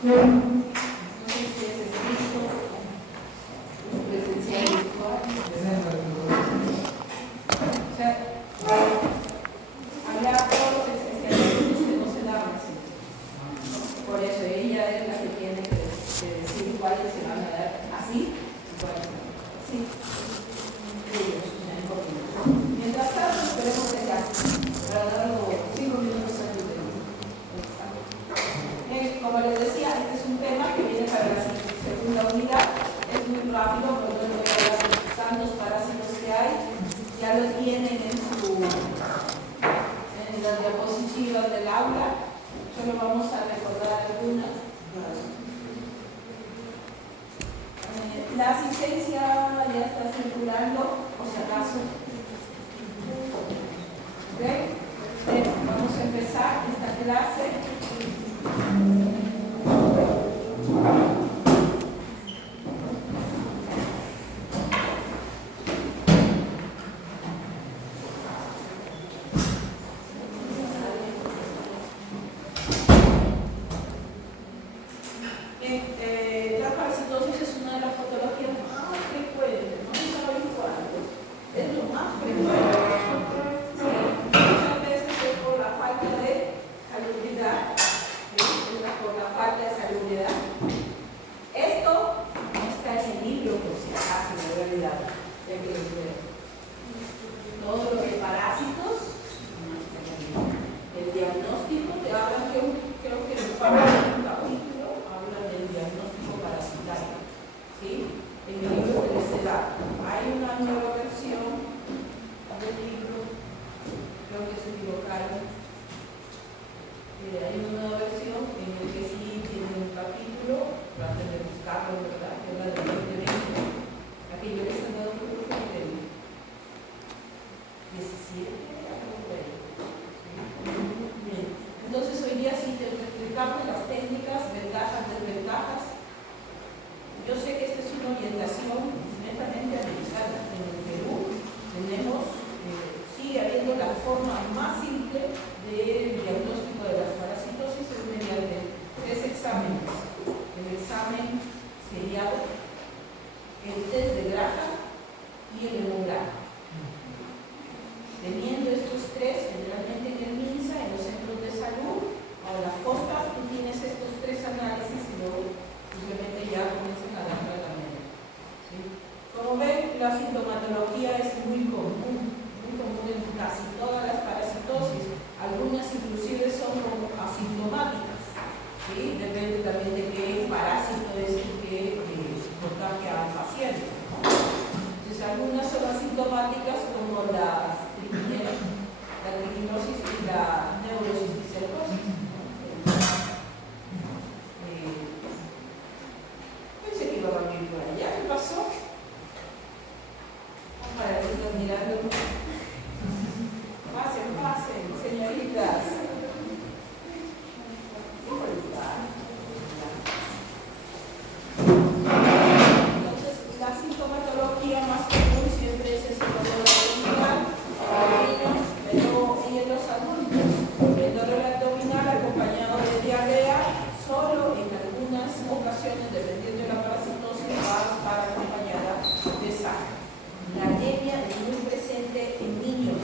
No sé si es escrito, presencial virtual. O sea, hablar a todos los esencialistas que no se dan así. Por eso ella es la que tiene que decir cuáles se van a dar así y cuáles no. Sí. Mientras tanto, esperemos que sea para dar los 5 minutos antes de como les decía, este es un tema que viene para la segunda unidad. Es muy rápido, porque no voy a hablar de tantos parásitos que hay. Ya lo tienen en las diapositivas del aula. Solo vamos a recordar algunas. La asistencia ya está circulando, por si acaso. ¿Okay? Vamos a empezar esta clase. La parasitosis es una de las patologías más frecuentes, no es habitual, es lo más frecuente. Muchas veces es por la falta de salubridad, por la falta de salubridad. Esto no está en el libro, por si acaso, en realidad, ya que lo veo. Todo lo de parásitos no está en el libro. El diagnóstico te habla, creo que en un capítulo habla del diagnóstico parasitario. ¿Sí? En el libro que les da. Hay una nueva versión del libro, creo que se equivocaron. Hay una nueva versión en el que sí tiene un capítulo, traten de buscarlo, ¿verdad? Que es la del 2020. Aquello que está dando por el 17. Bien. Entonces hoy día sí te explicamos las técnicas, ventajas, desventajas. Yo sé que esta es una orientación netamente americana. En el Perú tenemos, sigue habiendo la forma más simple del diagnóstico de las parasitosis, es mediante 3 exámenes. El examen seriado, el test de Graham y el hemograma. Teniendo estos 3, generalmente en el MINSA, en los centros de salud, a la costa, tú tienes estos 3 análisis y luego simplemente ya comienzan a dar tratamiento. ¿Sí? Como ven, la sintomatología es muy común en casi todas las parasitosis. Algunas inclusive son como asintomáticas. ¿Sí? Depende también de qué parásito es el que contagia al paciente. Entonces, algunas son asintomáticas como la triquinosis y la neurocisticercosis. Pensé que iba a venir por allá. ¿Qué pasó? Para que están mirando. Pasen, señoritas. ¿Cómo está? Entonces, la sintomatología más común siempre es el dolor abdominal en niños y en los adultos. El dolor abdominal acompañado de diarrea, solo en algunas ocasiones, dependiendo de la parasitosis, va a estar acompañada de sangre. La anemia es muy presente en niños,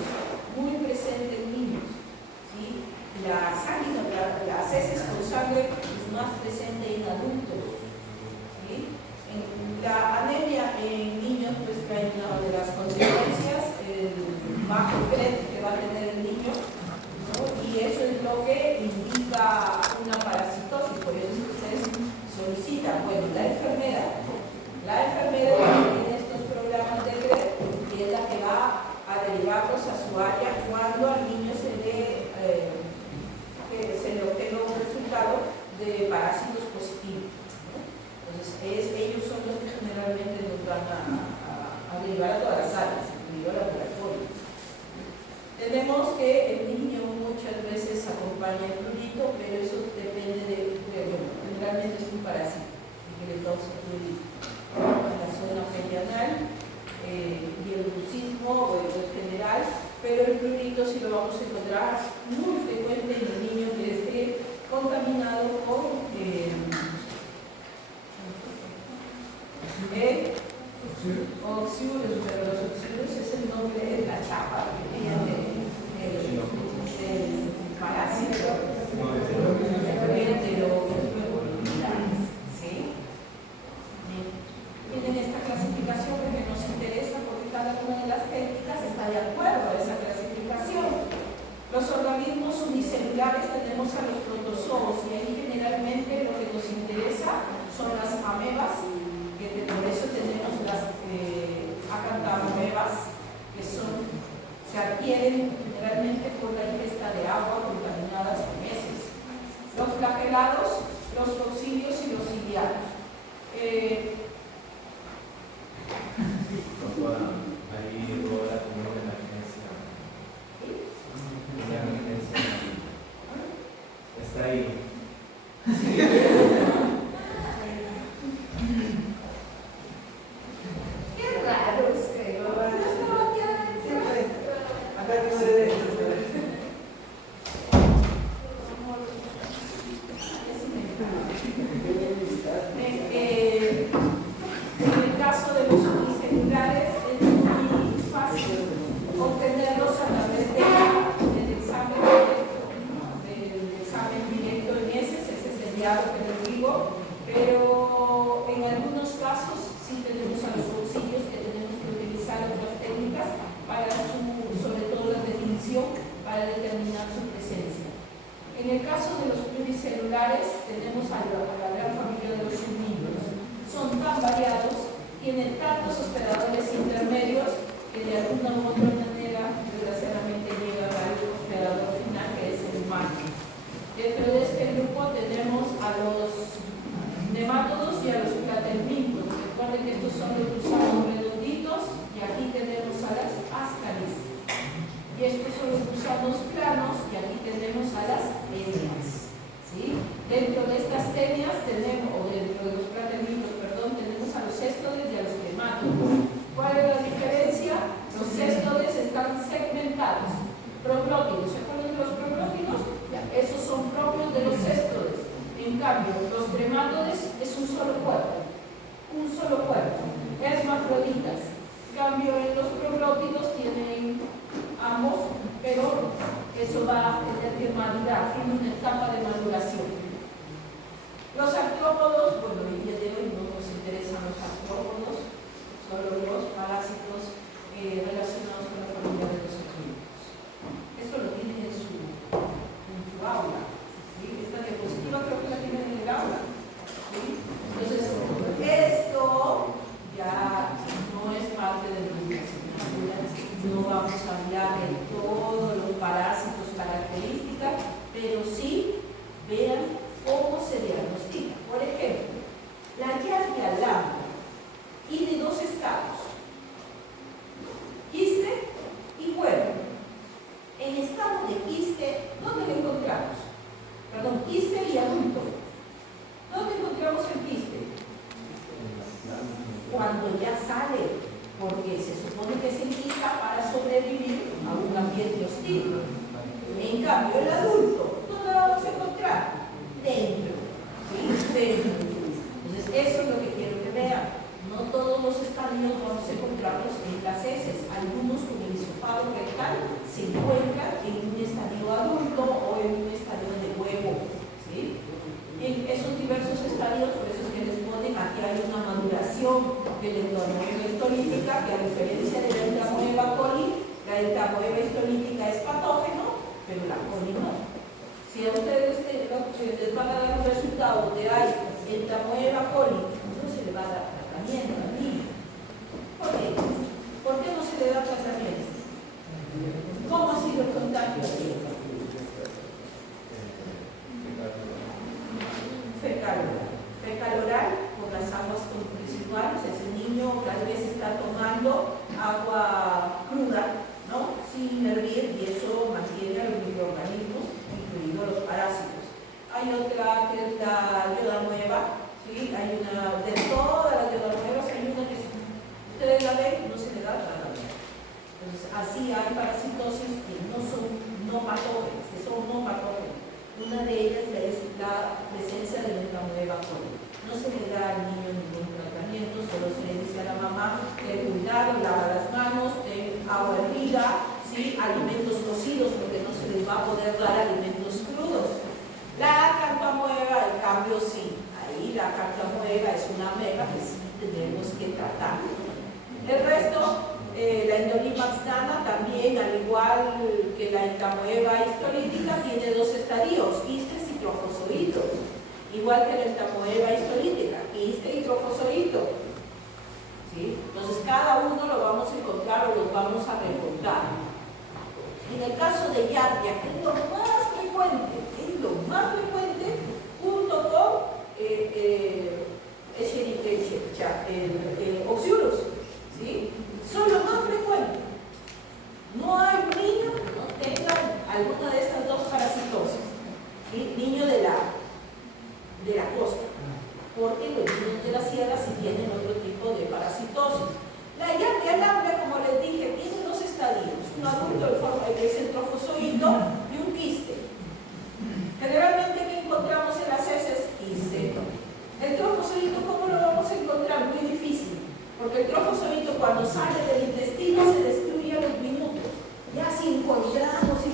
¿sí? Las heces con sangre es más presente en adultos. ¿Sí? La anemia en niños, pues trae una de las consecuencias, el bajo PET que va a tener el niño, ¿no? Y eso es lo que indica una parasitosis. Por eso es que ustedes solicitan, bueno, la enfermera tiene estos programas de PET y es la que va a derivarlos a su área cuando al niño se le obtenga un resultado de parásitos positivos, ¿no? Entonces, ellos son los que generalmente nos van a derivar a todas las áreas, incluido el laboratorio. Tenemos que el niño muchas veces acompaña el prurito, pero eso depende bueno, generalmente es un parásito que le causa prurito en la zona perianal y el brucismo en general, pero el prurito sí lo vamos a encontrar muy frecuente en los niños que esté contaminado con generalmente por la ingesta de agua contaminadas con heces. Los flagelados, los coccidios y los ciliados. Ahí ahora como una emergencia. Una emergencia. Está ahí. Qué raro usted, ¿no? Yo estaba aquí Acá no se debe. En el caso de los unicelulares es muy fácil obtenerlos a través del examen directo en heces, ese es el diálogo que les digo, pero en algunos casos sí tenemos a los bolsillos que tenemos que utilizar otras técnicas para sobre todo la definición, para determinar su presencia. En el caso de los pluricelulares tenemos a la gran familia de los zumbidos. Son tan variados, tienen tantos hospedadores intermedios que de alguna u otra manera desgraciadamente llega al hospedador final, que es el humano. Dentro de este grupo tenemos a los nemátodos y a los platelmintos. Recuerden que estos son los gusanos redonditos y aquí tenemos a las ascaris. Y estos son los gusanos planos y aquí tenemos a las tenias. ¿Sí? Dentro de estas tenias tenemos, o dentro de los platelmintos, perdón, tenemos a los céstodes y a los nemátodos. ¿Cuál es la diferencia? Los céstodes están segmentados. Proglótidos, ¿se acuerdan de los proglótidos? Esos son propios de los céstodes. En cambio, los tremátodes es un solo cuerpo. Un solo cuerpo. Hermafroditas. En cambio, en los proglótidos tienen ambos, pero eso va a tener que madurar, tiene una etapa de maduración. Los artrópodos, bueno, el día de hoy no nos interesan los artrópodos, solo los parásitos relacionados con la familia de los equilibrios. Esto lo tienen en su aula. ¿Sí? Esta diapositiva creo que la tienen en el aula. ¿Sí? Entonces, esto ya no es parte de las asignaturas, no vamos a hablar de todos los parásitos, características, pero sí vean cómo se diagnostica. Por ejemplo, la Giardia lambda tiene dos estados, quiste y huevo. En estado de quiste, ¿dónde lo encontramos? Perdón, quiste y adulto. ¿Dónde encontramos el quiste? Cuando ya sale, porque se supone que se enquista para sobrevivir a un ambiente hostil. En cambio, el adulto, ¿dónde lo vamos a encontrar? Dentro. ¿Sí? Dentro. Entonces, eso es lo que quiero que vean. No todos los estadios vamos a encontrarlos en las heces. Algunos, como el hisopado rectal, se encuentran en un estadio adulto o en un estadio de huevo. ¿Sí? En esos diversos estadios, por eso es que les ponen aquí hay una maduración de la entamoeba histolítica, que a diferencia de la entamoeba coli, la entamoeba histolítica es patógeno, pero la coli no. Si a ustedes les van a dar un resultado de hay entamoeba coli, no se le va a dar tratamiento al niño. ¿Por qué? ¿Por qué no se le da tratamiento? ¿Cómo ha sido el contagio? Fecal oral por las aguas residuales. Ese niño tal vez está tomando agua cruda, ¿no? Sin hervir, y eso mantiene a los microorganismos, incluidos los parásitos. Hay otra que es la yodanueva, ¿sí? Hay una, de todas las yodanuevas hay una que ustedes la ven, no se le da tratamiento. Entonces, así hay parasitosis que no son no patógenas, que son no patógenas. Una de ellas es la presencia de la entamoeba coli. No se le da al niño ningún tratamiento, solo se le dice a la mamá ten cuidado, lava las manos, ten agua hervida, ¿sí? Alimentos cocidos, porque no se les va a poder dar alimentos crudos. La cantamoeba, en cambio, sí. Ahí la cantamoeba es una ameba que sí tenemos que tratar. El resto, la Endolimax nana también, al igual que la entamoeba histolítica, tiene dos estadios, quistes y trofozoitos. Igual que la entamoeba histolítica, quiste y trofozoito. ¿Sí? Entonces cada uno lo vamos a encontrar o los vamos a recortar. En el caso de Giardia, que es lo más frecuente, junto con Oxyurus, ¿sí? Son los más frecuentes. No hay un niño que no tenga alguna de estas dos parasitosis, ¿sí? Niño de la costa, porque los niños de la sierra sí tienen otro tipo de parasitosis. La Giardia lamblia, como les dije, tiene dos estadios: un adulto que es el trofozoito y un quiste. Generalmente, ¿qué encontramos en las heces? Quiste. El trofozoito, ¿cómo lo vamos a encontrar? Muy difícil, porque el trofozoito, cuando sale del intestino, se destruye a los minutos. Ya si encontramos y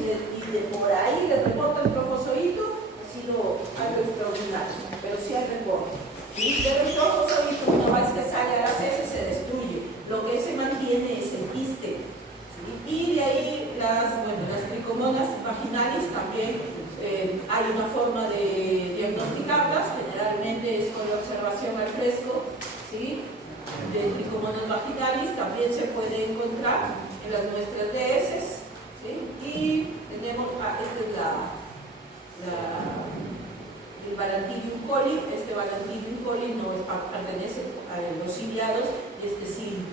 de por ahí le reporta el trofozoito, ha sido algo extraordinario, pero sí hay reporte. ¿Sí? Pero el trofozoito, una vez que sale a las heces, se destruye. Lo que se mantiene es el quiste. ¿Sí? Y de ahí las tricomonas vaginalis también. Hay una forma de diagnosticarlas, generalmente es con la observación al fresco, ¿sí? De tricomonas vaginalis también se puede encontrar en las muestras de heces, ¿sí? Y tenemos, esta es el Balantidium coli. Este Balantidium coli no pertenece a los ciliados, este sí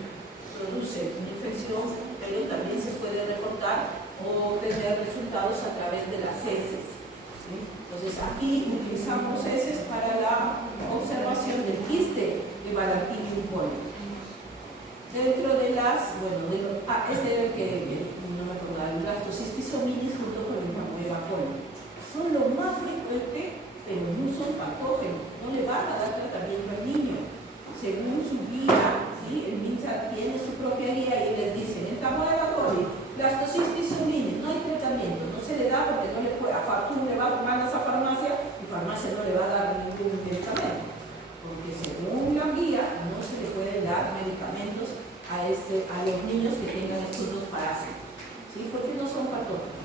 produce una infección, pero también se puede reportar o tener resultados a través de las heces. ¿Sí? Entonces aquí utilizamos heces para la observación del quiste de Balantidium coli. Dentro de las, este era el que no me acordaba, el Blastocystis hominis junto con el Amoeba coli. Son lo más frecuente, pero no son patógenos, no le van a dar tratamiento al niño. Según su guía, ¿sí? El MINSA tiene su propia guía y les dicen: el Amoeba coli, Blastocystis hominis, no hay tratamiento, no se le da porque no le puede, tú le mandas a farmacia y farmacia no le va a dar ningún medicamento, porque según la guía no se le puede dar medicamentos a los niños que tengan estos dos parásitos, ¿sí? Porque no son patógenos,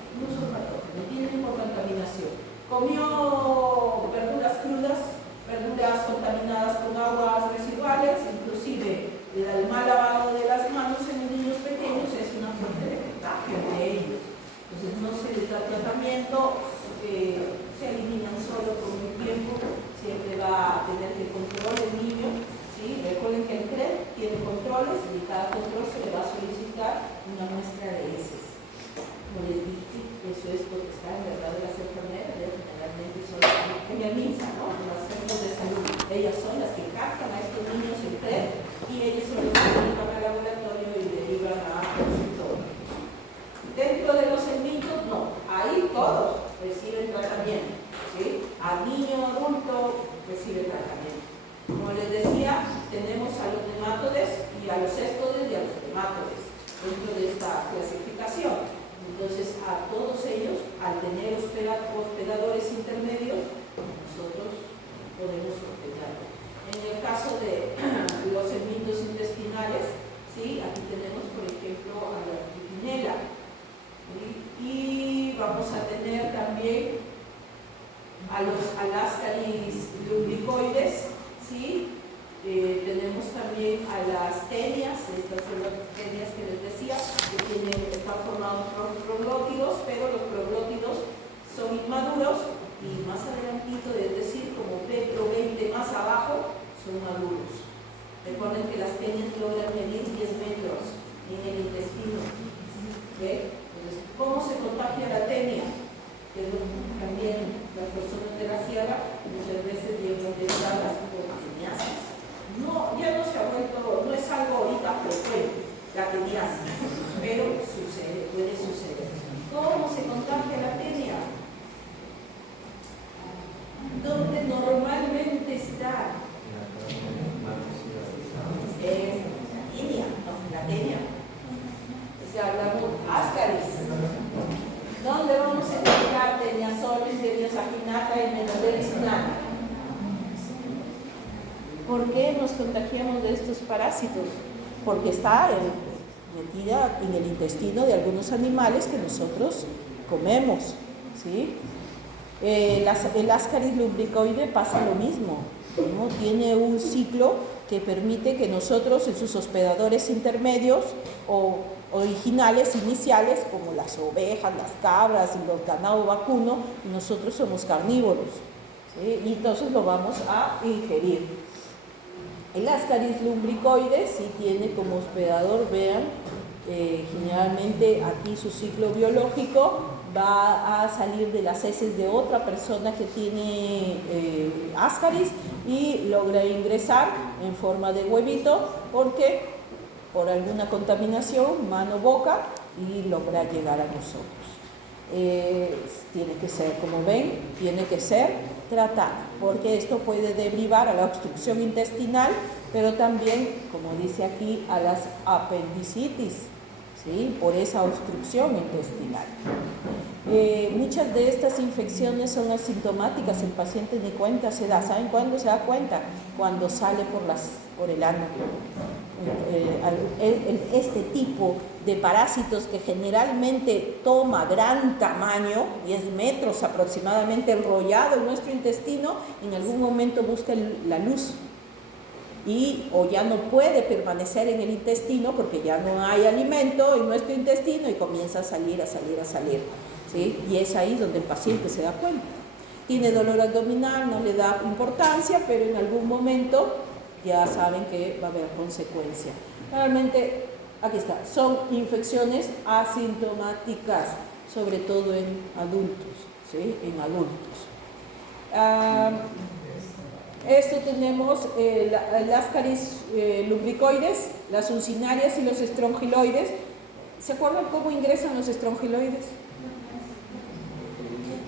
tienen por contaminación. Comió verduras crudas, verduras contaminadas con aguas residuales, inclusive el mal lavado de las manos en los niños pequeños es una fuente de contagio de ellos. Entonces no se les da tratamiento, se eliminan solo por un tiempo, siempre va a tener el control del niño. ¿Sí? Recuerden que el CRED tiene controles y cada control se le va a solicitar una muestra de heces. Como les dije, eso es porque está en verdad de las enfermeras, generalmente son en el MINSA, ¿no? En los centros de salud. Ellas son las que captan a estos niños el CRED y ellos son los que derivan al laboratorio y derivan a consultorio. Dentro de los enmitos, no. Ahí todos reciben tratamiento. ¿Sí? A niño, adulto, recibe tratamiento. Como les decía, tenemos a los nematodes y a los céstodes y a los nematodes dentro de esta clasificación. Entonces, a todos ellos, al tener hospedadores intermedios, nosotros podemos hospedar. En el caso de los enmitos intestinales, ¿sí? Aquí tenemos, por ejemplo, a la trichinella. ¿Sí? Y vamos a tener también a los Alascaris lumbricoides, ¿sí? Tenemos también a las tenias, estas son las tenias que les decía, que están formados por proglótidos, pero los proglótidos son inmaduros y más adelantito, es decir, como Petro 20 más abajo, son maduros. Recuerden que las tenias logran medir 10 metros en el intestino. ¿Okay? Entonces, ¿cómo se contagia la tenia? Que también las personas de la sierra muchas veces llegan testadas por teniasis. No, ya no se ha vuelto, no es algo ahorita frecuente la teniasis, pero sucede, puede suceder. ¿Cómo se contagia la tenia? ¿Dónde normalmente está? La tenia. O sea, hablamos ascaris. ¿Dónde vamos a encontrar teniasolis, teniasaginata y metadelisnata? ¿Por qué nos contagiamos de estos parásitos? Porque está metida en el intestino de algunos animales que nosotros comemos, ¿sí? El Ascaris lumbricoide pasa lo mismo, ¿no? Tiene un ciclo que permite que nosotros en sus hospedadores intermedios o originales, iniciales, como las ovejas, las cabras y los ganado vacuno, y nosotros somos carnívoros, ¿sí? Y entonces lo vamos a ingerir. El Ascaris lumbricoides sí tiene como hospedador, vean, generalmente aquí su ciclo biológico va a salir de las heces de otra persona que tiene Ascaris y logra ingresar en forma de huevito porque por alguna contaminación, mano-boca, y logra llegar a nosotros. Tiene que ser, como ven, tiene que ser tratada, porque esto puede derivar a la obstrucción intestinal, pero también, como dice aquí, a las apendicitis, ¿sí? Por esa obstrucción intestinal. Muchas de estas infecciones son asintomáticas, el paciente ni cuenta se da. ¿Saben cuándo se da cuenta? Cuando sale por el ano. Este tipo de parásitos que generalmente toma gran tamaño, 10 metros aproximadamente, enrollado en nuestro intestino, en algún momento busca la luz o ya no puede permanecer en el intestino porque ya no hay alimento en nuestro intestino y comienza a salir, ¿sí? Y es ahí donde el paciente se da cuenta. Tiene dolor abdominal, no le da importancia, pero en algún momento ya saben que va a haber consecuencia. Realmente, aquí está, son infecciones asintomáticas, sobre todo en adultos, ¿sí? En adultos. Esto tenemos el Ascaris lumbricoides, las uncinarias y los estrongiloides. ¿Se acuerdan cómo ingresan los estrongiloides?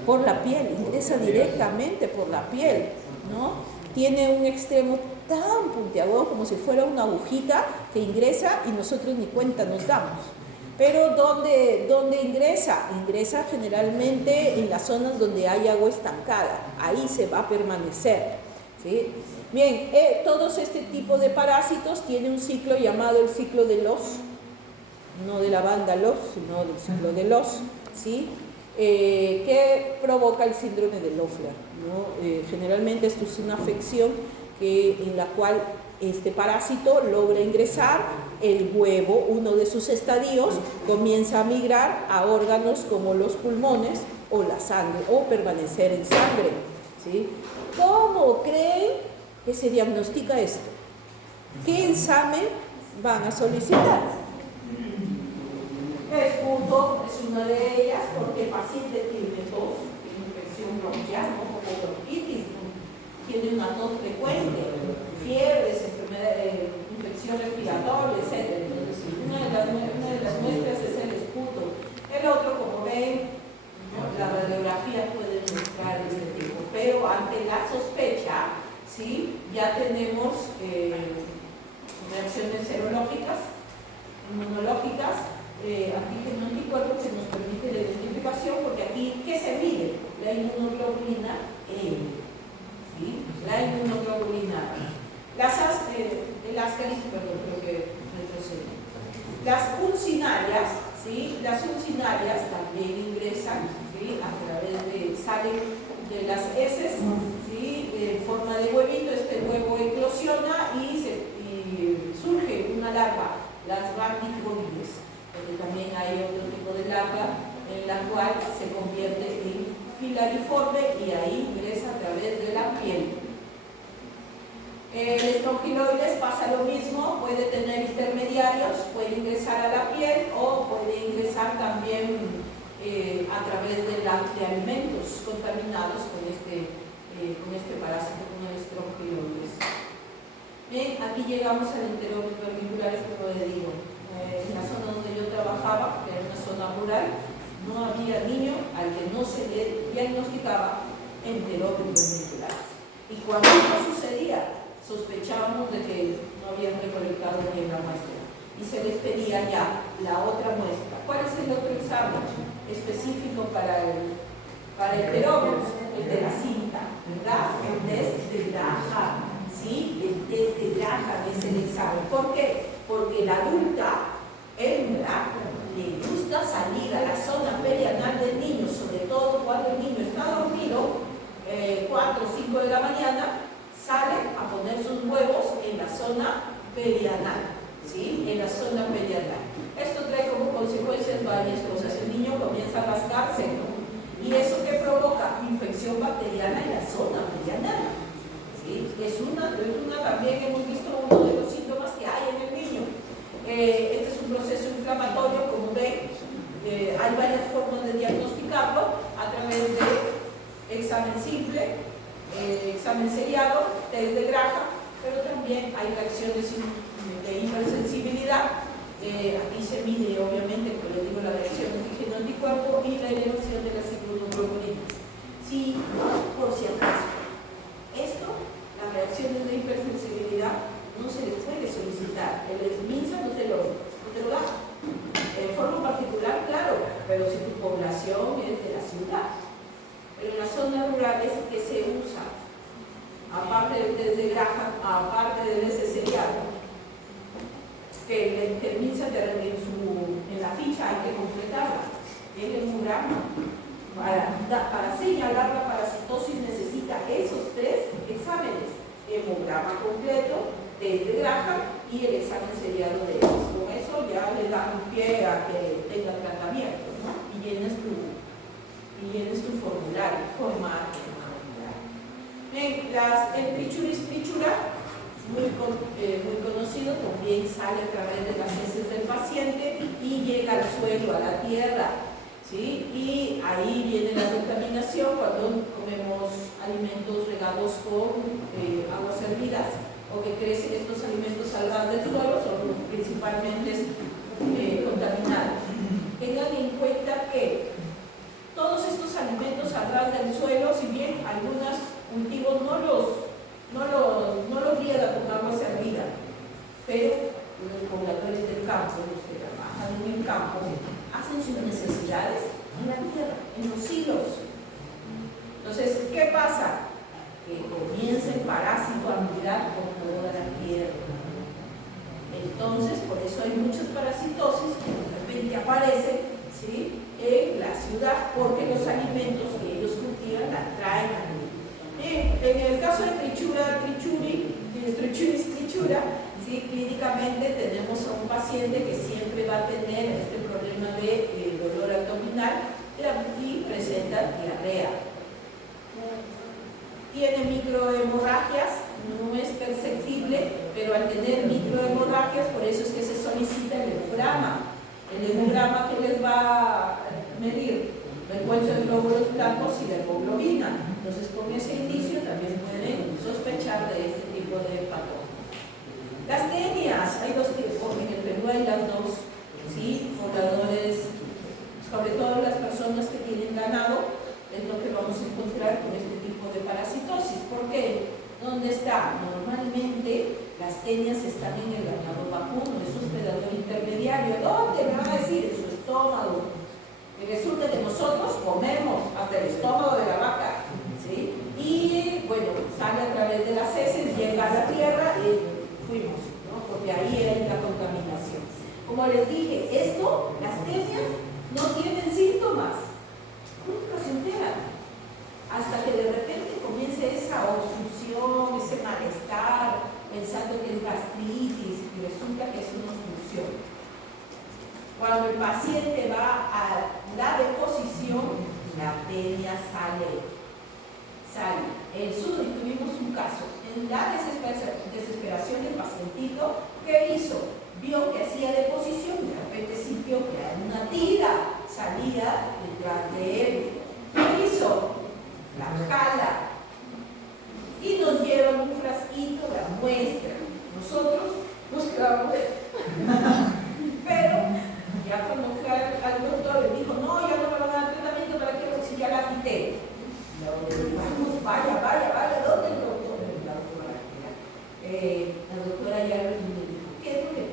Por la piel, ingresa directamente por la piel, ¿no? Tiene un extremo tan puntiagudo como si fuera una agujita que ingresa y nosotros ni cuenta nos damos. Pero ¿dónde ingresa? Ingresa generalmente en las zonas donde hay agua estancada, ahí se va a permanecer, ¿sí? Bien, todos este tipo de parásitos tienen un ciclo llamado el ciclo de Loss, no de la banda Loss, sino del ciclo de Loss, ¿sí? Que provoca el síndrome de Loeffler, ¿no? Generalmente esto es una afección en la cual este parásito logra ingresar, el huevo, uno de sus estadios, comienza a migrar a órganos como los pulmones o la sangre, o permanecer en sangre, ¿sí? ¿Cómo creen que se diagnostica esto? ¿Qué examen van a solicitar? Esputo es una de ellas, porque el paciente tiene tos, tiene infección bronquial, ¿no? Como bronquitis, ¿no? Tiene una tos frecuente, fiebres, infección respiratoria, etc. Entonces, una de las muestras es el esputo. El otro, como ven, ¿no? La radiografía puede mostrar este tipo, pero ante la sospecha, ¿sí? Ya tenemos reacciones serológicas, inmunológicas, antígenos que nos permite la identificación, porque aquí, ¿qué se mide? La inmunoglobulina E, ¿sí? La inmunoglobulina E. Las Ascaris, perdón, creo que retrocedí. Las uncinarias, ¿sí? Las uncinarias también ingresan, ¿sí? A través salen de las heces, ¿sí? En forma de huevito, este huevo eclosiona y surge una larva, las Barbicoides, porque también hay otro tipo de larva en la cual se convierte en filariforme y ahí ingresa a través de la piel. El estrongiloides pasa lo mismo, puede tener intermediarios, puede ingresar a la piel o puede ingresar también a través de alimentos contaminados con este parásito, con el estrongiloides. Bien, aquí llegamos al enterobius verbicularis, como le digo. En la zona donde yo trabajaba, que era una zona rural, no había niño al que no se le diagnosticaba enterobius verbicularis. Y cuando esto sucedía, sospechábamos de que no habían recolectado bien la muestra y se les pedía ya la otra muestra. ¿Cuál es el otro examen específico para el enterobius? El de la cinta, ¿verdad? El test de Graham, ¿sí? El test de Graham es el examen. ¿Por qué? Porque la adulta, hembra, le gusta salir a la zona perianal del niño, sobre todo cuando el niño está dormido, 4 o 5 de la mañana, sale a poner sus huevos en la zona perianal, ¿sí? En la zona perianal. Esto trae como infiltración bacteriana en la zona mediana. ¿Sí? Es una también hemos visto uno de los síntomas que hay en el niño. Este es un proceso inflamatorio, como ven. Hay varias formas de diagnosticarlo a través de examen simple, examen seriado, test de Graham, pero también hay reacciones de hipersensibilidad. Aquí se mide, obviamente, como les digo, la reacción antígeno-anticuerpo y la elevación de las inmunoglobulinas. Sí, por si acaso. Esto, las reacciones de hipersensibilidad, no se les puede solicitar. El MINSA no te lo da. En forma particular, claro, pero si tu población es de la ciudad. Pero en las zonas rurales, que se usa? Aparte del test de Graham, aparte del ese seriado, que el MINSA en la ficha hay que completarla. El hemograma, para señalar la parasitosis, necesita esos 3 exámenes: hemograma completo, test de Graham y el examen seriado de ellos. Con eso ya le dan un pie a que tenga tratamiento, ¿no? Y llenes tu formulario, formar el formulario. El trichuris trichura, muy conocido, también sale a través de las heces del paciente y llega al suelo, a la tierra, ¿sí? Y ahí viene la contaminación cuando comemos alimentos regados con aguas hervidas, o que crecen estos alimentos al ras del suelo, son principalmente contaminados. Tengan en cuenta que todos estos alimentos al ras del suelo, si bien algunos cultivos no los riega con agua servida, pero los pobladores del campo, los que trabajan en el campo, hacen sus necesidades en la tierra, en los silos. Entonces, ¿qué pasa? Que comienza el parásito a migrar por toda la tierra. Entonces, por eso hay muchas parasitosis que de repente aparecen, ¿sí?, en la ciudad, porque los alimentos que ellos cultivan atraen a mí. En el caso de trichura, ¿sí?, clínicamente tenemos a un paciente que siempre va a tener este problema de dolor abdominal y presenta diarrea. Tiene microhemorragias, no es perceptible, pero al tener microhemorragias, por eso es que se solicita el hemograma. El hemograma que les va a medir el encuentro de glóbulos blancos y de hemoglobina. Entonces, con ese indicio también pueden sospechar de este tipo de patógeno. Las tenias, hay 2 tipos, en el Perú hay las 2, ¿sí? Pobladores, sobre todo las personas que tienen ganado, es lo que vamos a encontrar con este tipo de parasitosis. ¿Por qué? ¿Dónde está? Normalmente las tenias están en el ganado vacuno, es un predador intermediario. ¿Dónde? Me van a decir, en su estómago. Y resulta que nosotros comemos hasta el estómago de la vaca, ¿sí? Y bueno, sale a través de las heces, llega a la tierra y fuimos, ¿no? Porque ahí hay la contaminación. Como les dije, las tenias no tienen síntomas. Nunca se enteran, hasta que de repente comience esa obstrucción, ese malestar, pensando que es gastritis, y resulta que es una obstrucción. Cuando el paciente va a la deposición, la tenia sale. En Sudri tuvimos un caso, en la desesperación del pacientito, ¿qué hizo? Vio que hacía deposición, de repente sintió que era una tira, salía detrás de él. ¿Qué hizo? La jala y nos llevan un frasquito, la muestra. Nosotros nos quedamos pero ya cuando fue al doctor le dijo, no, ya no me van a dar tratamiento, ¿para qué? Porque si ya la quité. Vamos, vaya, ¿dónde el doctor? La doctora ya le dijo,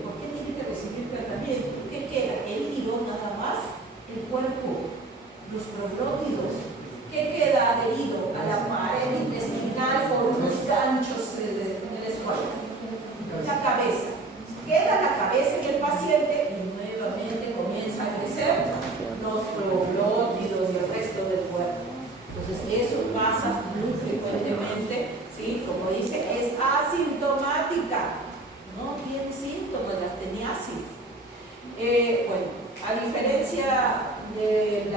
¿por qué tiene que recibir tratamiento? ¿Qué queda? Él tiró nada más el cuerpo, los proglótidos. ¿Qué queda adherido a la pared intestinal por unos ganchos del estómago? La cabeza. Queda la cabeza en el paciente y nuevamente comienza a crecer los proglótidos y el resto del cuerpo. Entonces, eso pasa muy frecuentemente, ¿sí? Como dice, es asintomática, no tiene síntomas, la teniasis. Bueno, a diferencia del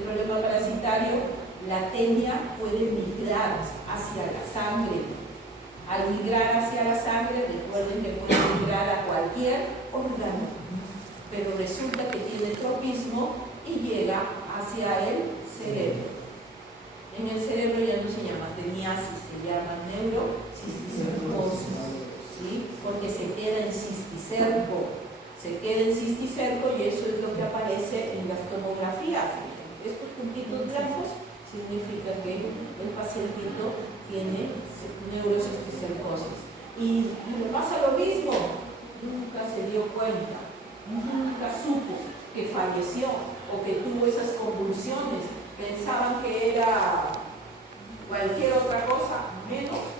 problema parasitario, La tenia puede migrar hacia la sangre. Al migrar hacia la sangre, recuerden que puede migrar a cualquier órgano, pero resulta que tiene tropismo y llega hacia el cerebro. En el cerebro ya no se llama teniasis, se llama neurocisticercosis, ¿sí? Porque se queda en cisticerco. Se queda en cisticerco y eso es lo que aparece en las tomografías. Estos puntitos blancos significa que el pacientito tiene neurocisticercosis. Y le pasa lo mismo, nunca se dio cuenta, nunca supo que falleció o que tuvo esas convulsiones. Pensaban que era cualquier otra cosa, menos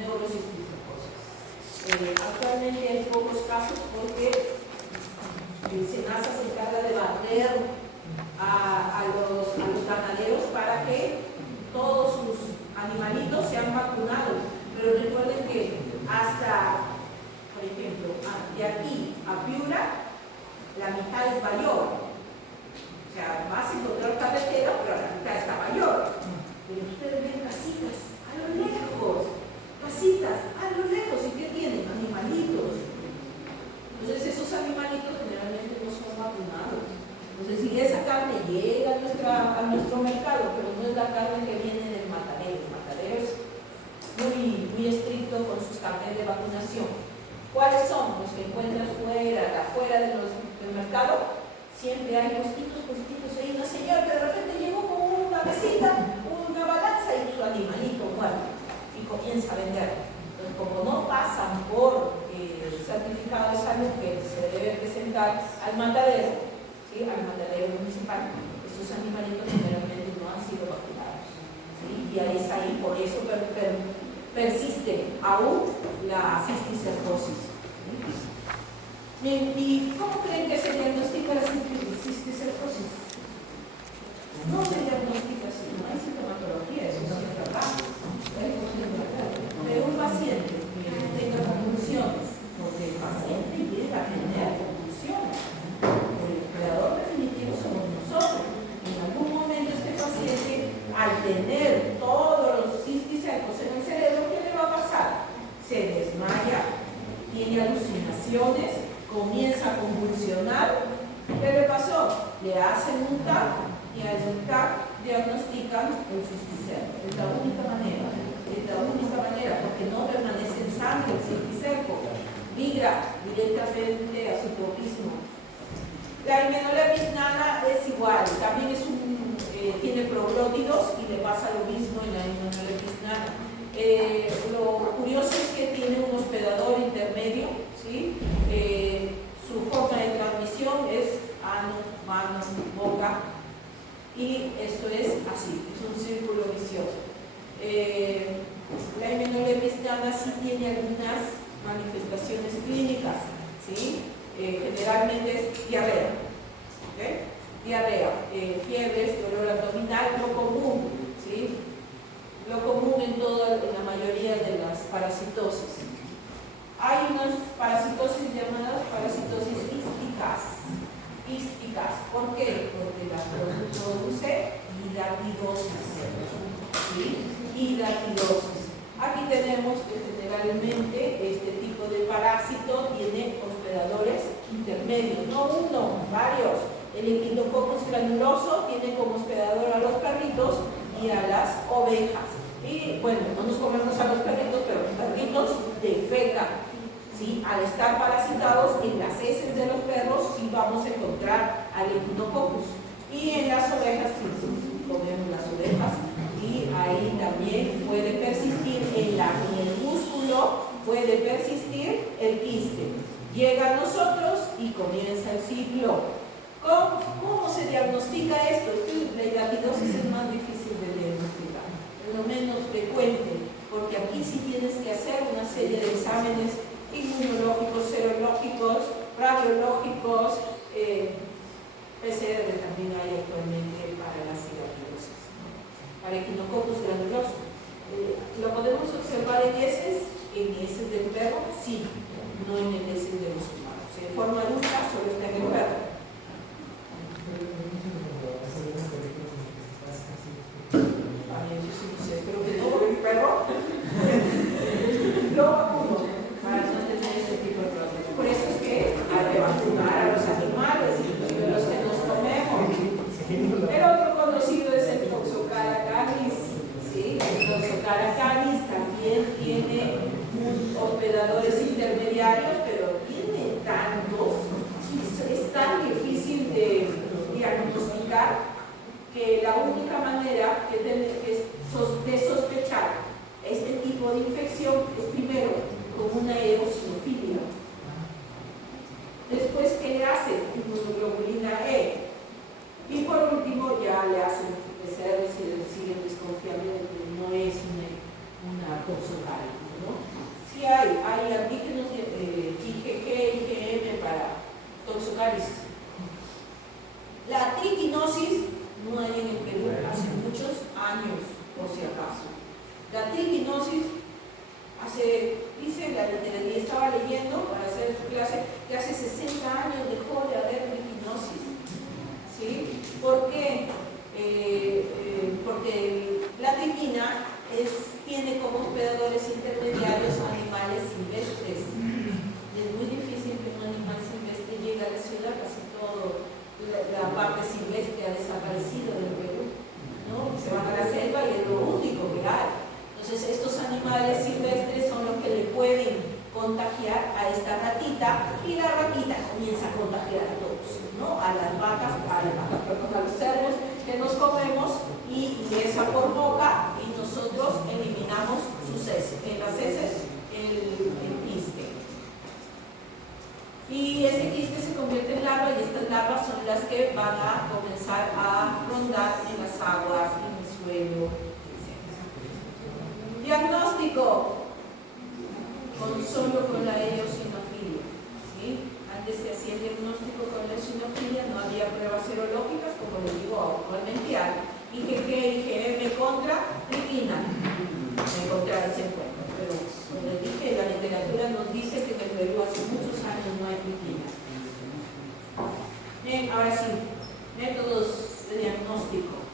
neurocisticercosis. Actualmente hay pocos casos porque SENASA se encarga de barrer a los ganaderos para que todos sus animalitos sean vacunados. Pero recuerden que hasta, por ejemplo, de aquí a Piura, la mitad es mayor. O sea, vas a encontrar carretera, pero la mitad está mayor. Pero ustedes ven casitas a lo lejos, ¿y qué tienen? Animalitos. Entonces esos animalitos generalmente no son vacunados. Entonces si esa carne llega a nuestro mercado, pero no es la carne que viene del matadero. El matadero es muy estricto con sus carnes de vacunación. ¿Cuáles son? Los que encuentras afuera del mercado. Siempre hay puestitos ahí. Una señora que de repente llegó con una mesita, una balanza y su animalito muerto y comienza a vender. Entonces, como no pasan por el certificado de salud que se debe presentar al matadero, ¿sí? Al matadero municipal, estos animalitos generalmente no han sido vacunados, ¿sí? Y ahí está ahí, por eso persiste aún la cisticercosis. Bien, ¿y cómo creen que se diagnostica la cisticercosis? No se diagnostica así, no hay sintomatología, eso sí es verdad. Pero un paciente que tenga convulsiones, porque el paciente llega a tener convulsiones, el creador definitivo somos nosotros. En algún momento este paciente, al tener todos los cisticercos en el cerebro, ¿qué le va a pasar? Se desmaya, tiene alucinaciones, comienza a convulsionar. ¿Qué le pasó? Le hacen un TAC y al TAC diagnostican el cisticerco. Es la única manera, porque no permanece en sangre el cisticerco, migra directamente a su tropismo. La himenolevisnana es igual, también tiene proglótidos y le pasa lo mismo en la himenolevisnana. Lo curioso es que tiene un hospedador intermedio, ¿sí? Su forma de transmisión es ano, mano, boca, y esto es así, es un círculo vicioso. La himenolevisnana sí tiene algunas manifestaciones clínicas, ¿sí? Generalmente es diarrea, ¿okay? Fiebres, dolor abdominal, lo común, ¿sí? Lo común en la mayoría de las parasitosis. Hay unas parasitosis llamadas parasitosis ísticas. ¿Por qué? Porque la produce hidratidosis. ¿Sí? Hidratidosis. Aquí tenemos que generalmente este tipo de parásito tiene hospedadores intermedios, no uno, varios. El Echinococos granuloso tiene como hospedador a los perritos y a las ovejas. Y bueno, no nos comemos a los perritos, pero los perritos defecan. ¿Sí? Al estar parasitados en las heces de los perros, sí vamos a encontrar al Echinococos. Y en las ovejas, sí, comemos las ovejas. Y ahí también puede persistir en el músculo, puede persistir el quiste. Llega a nosotros y comienza el ciclo. ¿Cómo se diagnostica esto? La hidratidosis es más difícil de diagnosticar, es lo menos frecuente, porque aquí sí tienes que hacer una serie de exámenes inmunológicos, serológicos, radiológicos, PCR también hay actualmente para las hidratidosis, para Echinococos granuloso. ¿Lo podemos observar en heces? En heces del perro, sí, no en el heces de los humanos. En forma adulta solo está en el perro. conocido es el Toxocara canis. ¿Sí? El Toxocara canis también tiene hospedadores intermediarios, pero tiene tantos, es tan difícil de diagnosticar que la única manera de sospechar este tipo de infección es primero con una eosinofilia. Después, ¿qué le hacen? Inmunoglobulina E. Y por último, ya le hacen PCR si siguen desconfiando de que no es una toxocara, ¿no? Sí hay antígenos IgG, IgM para toxocaris. La triquinosis no hay en el Perú hace muchos años, por si acaso. La triquinosis dice la literatura, estaba leyendo para hacer su clase, que hace 60 años dejó de haber triquinosis. ¿Sí? ¿Por qué? Porque la triquina tiene como hospedadores intermediarios animales silvestres. Y es muy difícil que un animal silvestre llegue a la ciudad, casi todo la parte silvestre ha desaparecido del Perú, ¿no? Se van a la selva y es lo único que hay. Entonces estos animales silvestres son los que le pueden contagiar a esta ratita y la ratita comienza a contagiar a todos, ¿no? A las vacas, a los cerdos que nos comemos y ingresa por boca y nosotros eliminamos sus heces, en las heces el quiste. Y ese quiste se convierte en larva y estas larvas son las que van a comenzar a rondar en las aguas, en el suelo, etc. Diagnóstico. Solo con la eosinofilia. ¿Sí? Antes se hacía el diagnóstico con la eosinofilia, no había pruebas serológicas, como les digo actualmente hay. IgG, IgM contra triquina. Encontrar ese encuentro. Pero como les dije, la literatura nos dice que en el Perú hace muchos años no hay triquina. Bien, ahora sí, métodos de diagnóstico.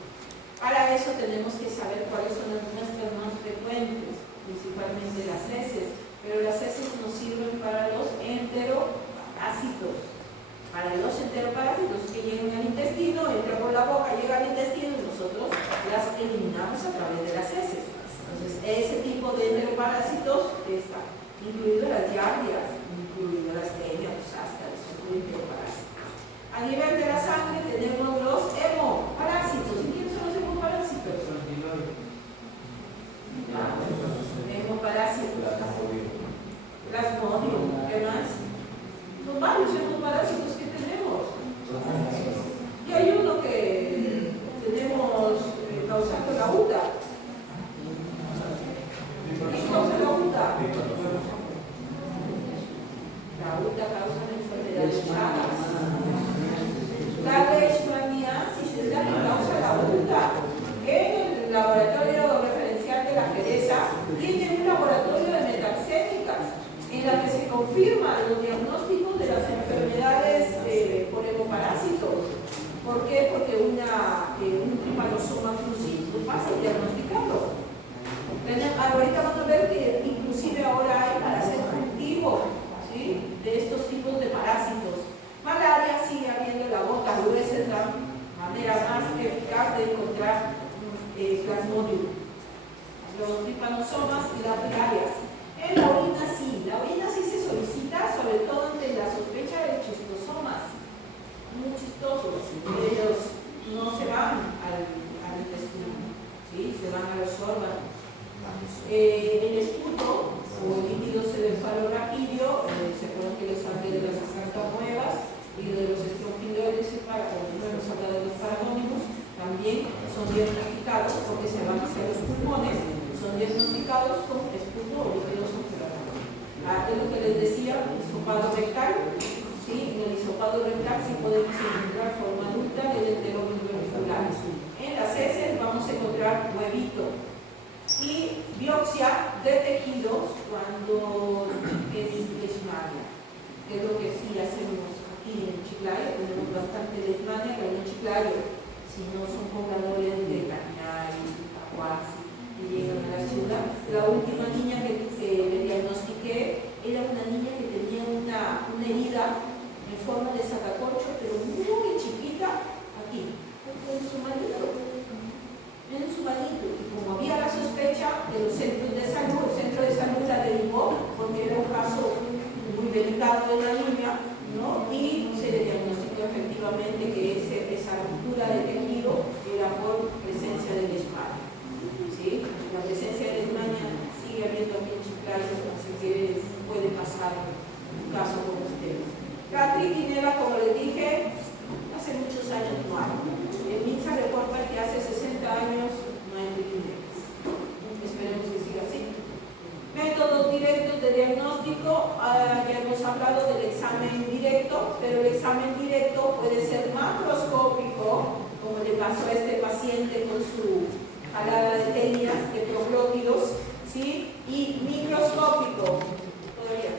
Para eso tenemos que saber cuáles son las muestras más frecuentes, principalmente las heces. Pero las heces nos sirven para los enteroparásitos. Para los enteroparásitos que llegan al intestino, entran por la boca, llegan al intestino y nosotros las eliminamos a través de las heces. Entonces, ese tipo de enteroparásitos está incluido las yardias, incluido las tenias, los ástares, son enteroparásitos. A nivel de la sangre tenemos los hemoparásitos. ¿Y quiénes son los hemoparásitos? Hemoparásitos. Plasmodium, ¿qué más? Son varios hemoparásitos que tenemos. Y hay uno que tenemos causando la UTA. ¿Qué causa la UTA? La UTA causa la enfermedad de Chagas. La leishmaniasis es la que causa la UTA. En el laboratorio referencial de la Jereza tiene un laboratorio de metaxénicas en la que se confirman los diagnósticos de las enfermedades por hemoparásitos. ¿Por qué? Porque un trypanosoma cruzi es fácil diagnosticarlo. Ahorita vamos a ver que inclusive ahora hay para hacer cultivo, ¿sí?, de estos tipos de parásitos. Malaria sigue habiendo, la gota gruesa es la manera más eficaz de encontrar plasmodium. Los trypanosomas y las filarias. En la orina sí se solicita, sobre todo ante la sospecha de chistosomas. Muy chistosos. Ellos no se van al intestino, ¿sí?, se van a los órganos. El esputo o el líquido cefalorraquídeo, se acuerdan que les hablé de las escartamuevas y de los estronquiloides, hemos hablado de los paranónimos, también son diagnosticados porque se van hacia los pulmones, son diagnosticados con esputo o líquido cefalorraquídeo. Es lo que les decía, hisopado rectal. Sí, en el hisopado rectal sí podemos encontrar forma adulta del enterómero auricularis. En las heces vamos a encontrar huevito. Y biopsia de tejidos cuando es leishmania, que es lo que sí hacemos aquí en Chiclayo. Tenemos bastante leishmania, pero en Chiclayo, si no son pobladores de Cañari, Tahuasi, que llegan a la ciudad. La última niña que le diagnostiqué era una niña que tenía una herida en forma de sacacorcho, pero muy chiquita aquí, con su marido. jalada de tenias, de proglótidos, ¿sí? Y microscópico, todavía.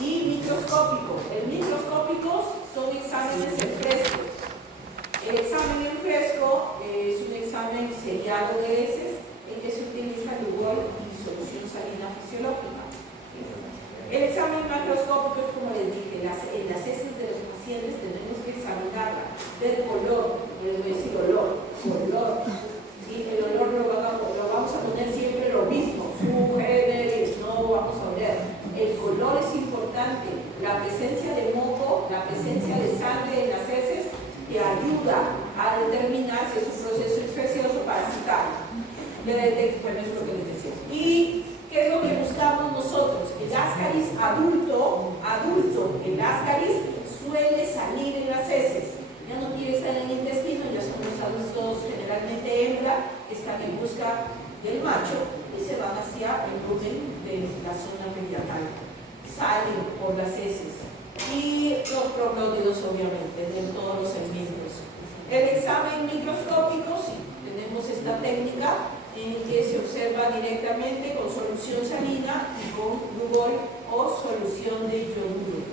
Y microscópico. El microscópico son exámenes en fresco. El examen en fresco es un examen sellado de heces en que se utiliza Lugol y solución salina fisiológica. El examen macroscópico es, como les dije, en las heces de los pacientes tenemos que examinarla, ver color, les voy a decir olor, ¿sí? El olor lo vamos a poner siempre lo mismo, sugerir, no vamos a oler. El color es importante, la presencia de moco, la presencia de sangre en las heces te ayuda a determinar si es un proceso infeccioso parasitario. Bueno, es lo que les decía. ¿Y qué es lo que buscamos nosotros? El ascaris adulto, el ascaris suele salir en las heces. Ya no quiere estar en el intestino, ya son los adultos generalmente hembra, que están en busca del macho y se van hacia el lumen de la zona perianal. Salen por las heces. Y los proglótidos, obviamente, de todos los mismos. El examen microscópico, sí, tenemos esta técnica en que se observa directamente con solución salina y con Lugol o solución de yoduro,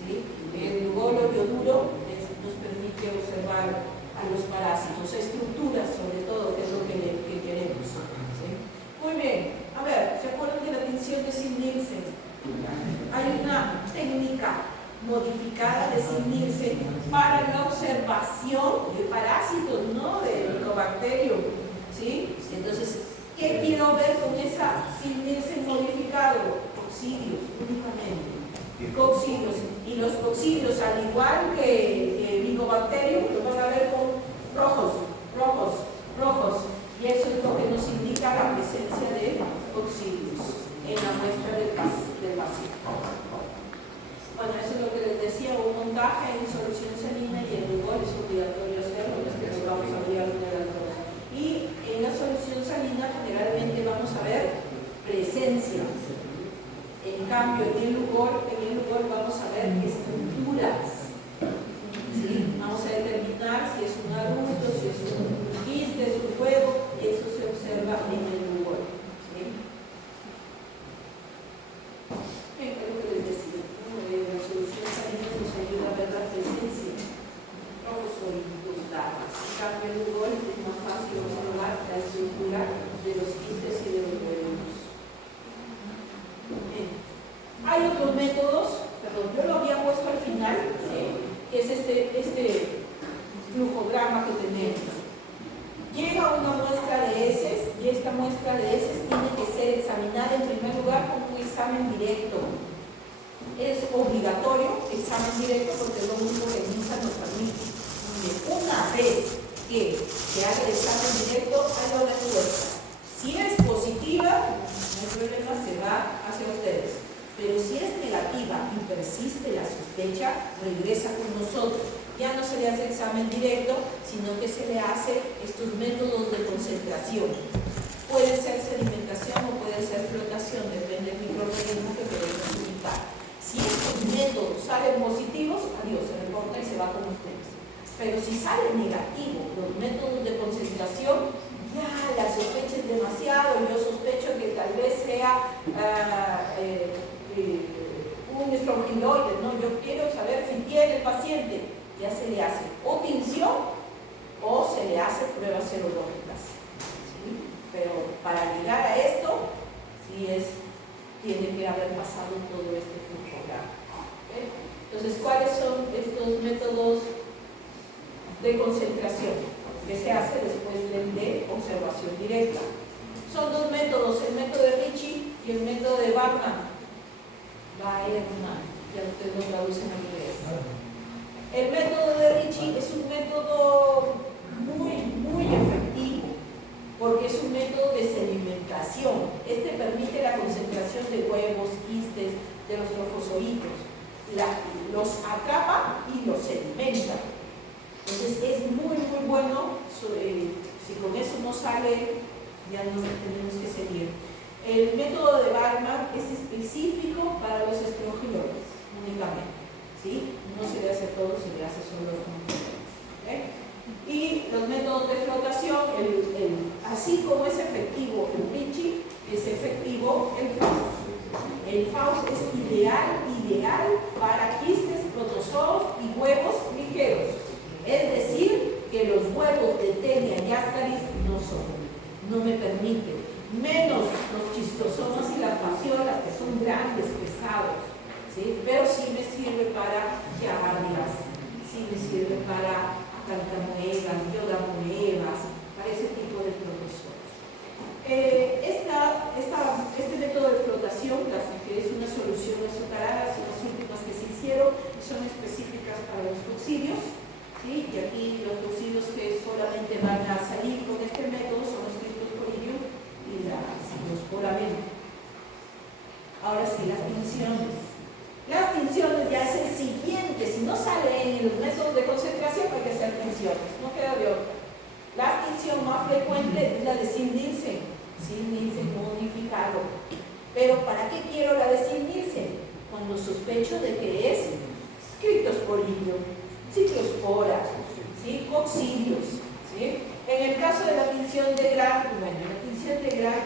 ¿sí? El Lugol o yoduro nos permite observar a los parásitos, estructuras sobre todo, que es lo que queremos, ¿sí? Muy bien, a ver, ¿se acuerdan de la tinción de Sid-Nielsen? Hay una técnica modificada de Sid-Nielsen para la observación de parásitos, no de Mycobacterium, ¿sí? Entonces, ¿qué quiero ver con esa Sid-Nielsen modificado? Coccidios, únicamente. Coccidios. Y los coccidios, al igual que Mycobacterium, lo van a ver con rojos. Y eso es lo que nos indica la presencia de coccidios en la muestra del paciente. Bueno, eso es lo que les decía, un montaje en solución salina y en Lugol es obligatorio hacerlo, no es que nos vamos a olvidar una de las dos. Y en la solución salina generalmente vamos a ver presencia. En cambio, en el Lugol vamos a ver estructuras. ¿Sí? Vamos a determinar si es un adulto, si es un quiste, es un huevo, eso se observa en el Lugol. ¿Sí? Es lo que les decía. La solución salina nos ayuda a ver la presencia. Rojos sólidos, datos. En cambio, el Lugol es más fácil observar la estructura de los quistes y de los huevos. Hay otros métodos, perdón, yo lo había puesto al final, ¿sí? Que es este flujograma que tenemos. Llega una muestra de heces y esta muestra de heces tiene que ser examinada en primer lugar con un examen directo. Es obligatorio examen directo porque es lo único que MINSA nos permite. Una vez que se haga el examen directo, hay una respuesta. Si es positiva, no hay problema, se va hacia ustedes. Pero si es negativa y persiste la sospecha, regresa con nosotros. Ya no se le hace examen directo, sino que se le hace estos métodos de concentración. Puede ser sedimentación o puede ser flotación, depende del microorganismo que queremos ubicar. Si estos métodos salen positivos, adiós, se reporta y se va con ustedes. Pero si sale negativo los métodos de concentración, ya la sospecha es demasiado. Yo sospecho que tal vez sea un estrongiloide, ¿no? Yo quiero saber si tiene el paciente. Ya se le hace o tinción o se le hace pruebas serológicas, ¿sí? Pero para llegar a esto, sí tiene que haber pasado todo este flujograma. ¿Okay? Entonces, ¿cuáles son estos métodos de concentración que se hace después del de observación directa? Son dos métodos, el método de Ricci y el método de Bachmann. Ya ustedes lo traducen al inglés. El método de Ricci es un método muy efectivo porque es un método de sedimentación. Este permite la concentración de huevos, quistes, de los trofozoitos. Los atrapa y los sedimenta. Entonces es muy bueno. Si con eso no sale, ya no tenemos que seguir. El método de Bachmann es específico para los estrongiloides únicamente. ¿Sí? No se le hace a todos, se le hace solo a los estrongiloides. ¿Okay? Y los métodos de flotación, Así como es efectivo el Richie, es efectivo el Faust. El Faust es ideal para quistes, protozoos y huevos ligeros. Es decir, que los huevos de Tenia y Ascaris no me permiten. Menos los chistosomas y las fasciolas, que son grandes, pesados, ¿sí? Pero sí me sirve para giardias, sí me sirve para cantamoebas, yodamoebas, para ese tipo de protozoos. Este método de flotación, que es una solución azucarada, son las últimas que se hicieron y son específicas para los coccidios, ¿sí? Y aquí los coccidios que solamente van a salir con este método son los Cryptosporidium y la Cyclosporamina. Ahora sí, las tinciones. Las tinciones ya es el siguiente. Si no sale en los métodos de concentración, hay que hacer tinciones. No queda de otra. La tinción más frecuente es la de Zinc-Nielsen modificado. Pero ¿para qué quiero la de Zinc-Nielsen? Cuando sospecho de que es Cryptosporidium, Cyclospora, ¿sí? Coccidios, ¿sí? En el caso de la tinción de Graf, la tinción de Graf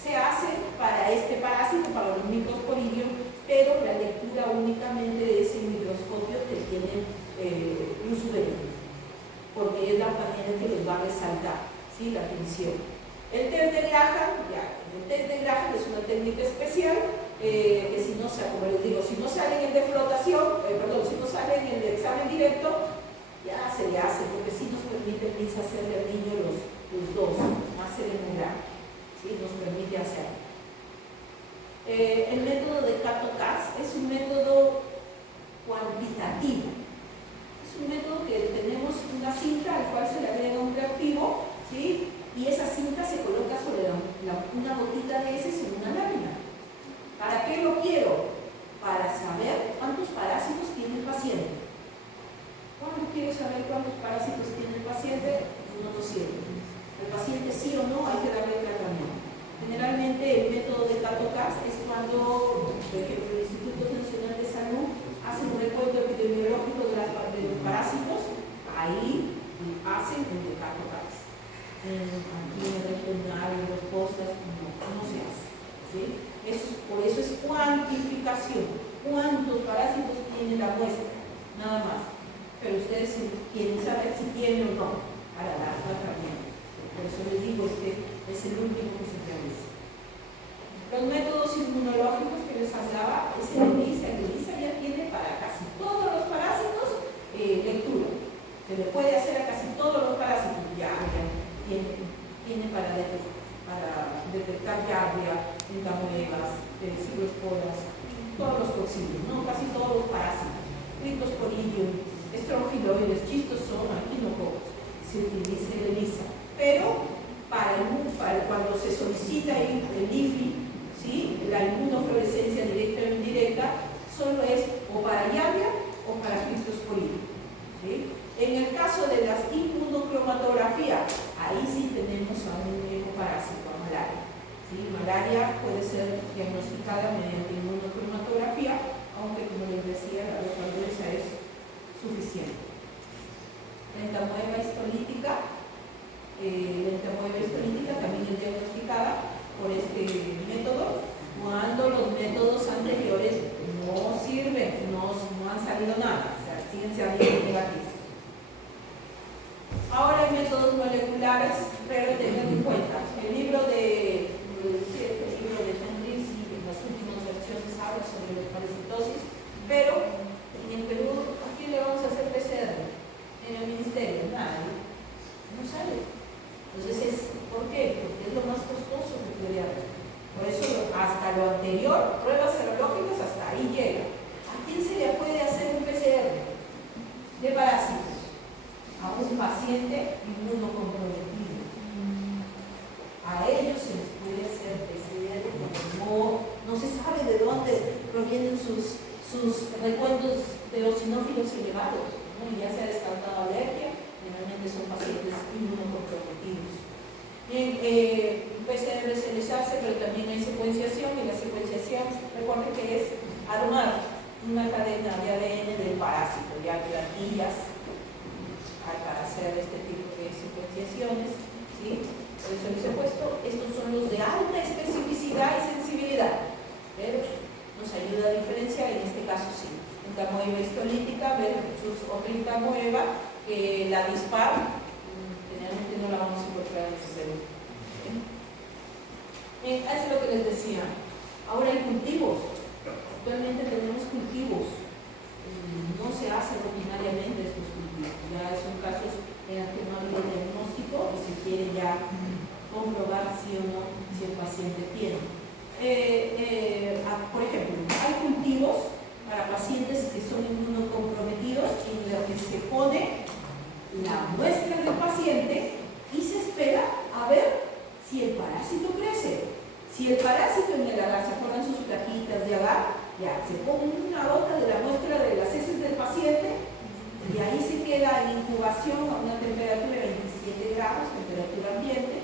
se hace para este parásito, para los Microsporidium, pero la lectura únicamente de ese microscopio que tiene luz UV, porque es la manera que les va a resaltar, ¿sí? La tinción. El test de Graham, es una técnica especial que si no sale, como les digo, si no sale en el de flotación, si no sale en el de examen directo, ya se le hace, porque sí nos permite hacerle al niño los dos, hacer en un grado, ¿sí? Nos permite hacer. El método de Cato-Cas es un método cuantitativo. Es un método que tenemos una cinta al cual se le agrega un reactivo, ¿sí? Y esa cinta se coloca sobre una gotita de heces en una lámina. ¿Para qué lo quiero? Para saber cuántos parásitos tiene el paciente. ¿Cuándo quiero saber cuántos parásitos tiene el paciente? No lo sirve. El paciente sí o no hay que darle tratamiento. Generalmente el método de Cato-Cas es cuando, por ejemplo, el Instituto Nacional de Salud hace un recuento epidemiológico de los parásitos, ahí hacen el de Cato-Cas. Aquí en el regional, en los postas, no se hace, ¿sí? Por eso es cuantificación. ¿Cuántos parásitos tiene la muestra? Nada más. Pero ustedes quieren saber si tiene o no para dar tratamiento. Por eso les digo, es el último que se realiza. Los métodos inmunológicos que les hablaba es el ELISA. El ELISA ya tiene para casi todos los parásitos lectura. Se le puede hacer a casi todos los parásitos. Ya tiene para detectar giardia, entamoebas, ciclosporas, todos los coccidios, ¿no? Casi todos los parásitos. Cryptosporidium, estrongiloides, chistosoma, quinococos. Se utiliza el ELISA. Pero cuando se solicita el IFI, ¿sí? La inmunofluorescencia directa o indirecta, solo es o para giardia o para Cryptosporidium, ¿sí? En el caso de la inmunocromatografía, ahí sí tenemos a un ecoparásito, a malaria, ¿sí? Malaria puede ser diagnosticada mediante inmunocromatografía, aunque como les decía, la localidad es suficiente. La entamoeba histolítica también es diagnosticada por este método, cuando los métodos anteriores no sirven, no han salido nada, o sea, siguen saliendo negativos. Ahora hay métodos moleculares, pero tengan en cuenta, el libro de Hendrix y en las últimas versiones habla sobre la parasitosis, pero en el Perú, ¿a quién le vamos a hacer PCR? En el ministerio, nada, no sale. Entonces, ¿por qué? Porque es lo más costoso que puede haber. Por eso, hasta lo anterior, pruebas serológicas, hasta ahí llega. ¿A quién se le puede hacer un PCR de parásitos? A un paciente inmunocomprometido. A ellos se les puede hacer PCR porque no se sabe de dónde provienen sus recuentos de eosinófilos elevados, ¿no? Y ya se ha descartado alergia, generalmente son pacientes inmunocomprometidos. Bien, PCR se les hace, pero también hay secuenciación, y la secuenciación, recuerden que es armar una cadena de ADN del parásito, ya hay plantillas para hacer este tipo de secuenciaciones, ¿sí? Por eso les he puesto, estos son los de alta especificidad y sensibilidad, pero nos ayuda a diferenciar, en este caso sí. Entamoeba histolítica versus otra entamoeba, que la dispar, generalmente no la vamos a encontrar en el cerebro. Eso es lo que les decía. Ahora hay cultivos. Actualmente tenemos cultivos. No se hacen rutinariamente estos cultivos. Ya son casos en los que no ha habido diagnóstico y se quiere ya comprobar si o no si el paciente tiene. Por ejemplo, hay cultivos para pacientes que son inmunocomprometidos en los que se pone la muestra del paciente y se espera a ver si el parásito crece. Si el parásito en el agar, ¿se acuerdan sus plaquitas de agar? Ya, se pone una gota de la muestra de las heces del paciente y ahí se queda en incubación a una temperatura de 27 grados, temperatura ambiente.